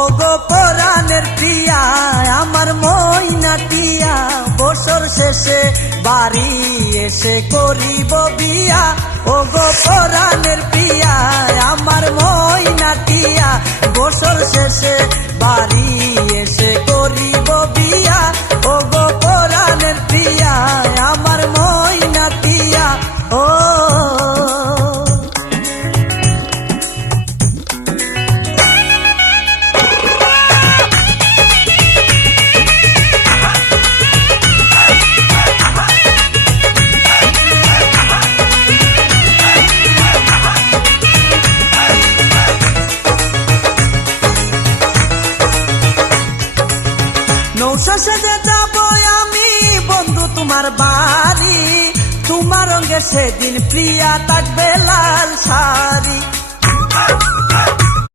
ওগো পরাণের প্রিয়া আমার ময়না টিয়া, বছর শেষে বাড়ি এসে করিব বিয়া। ওগো পরাণের প্রিয়া আমার ময়না টিয়া, বছর শেষে বাড়ি এসে করিব বিয়া। ওগো পরাণের প্রিয়া আমার ময়না টিয়া। ও নৌশাসে যাব আমি বন্ধু তোমার বাড়ি, তোমার রঙে সেদিন প্রিয়া থাকবে লাল শাড়ি।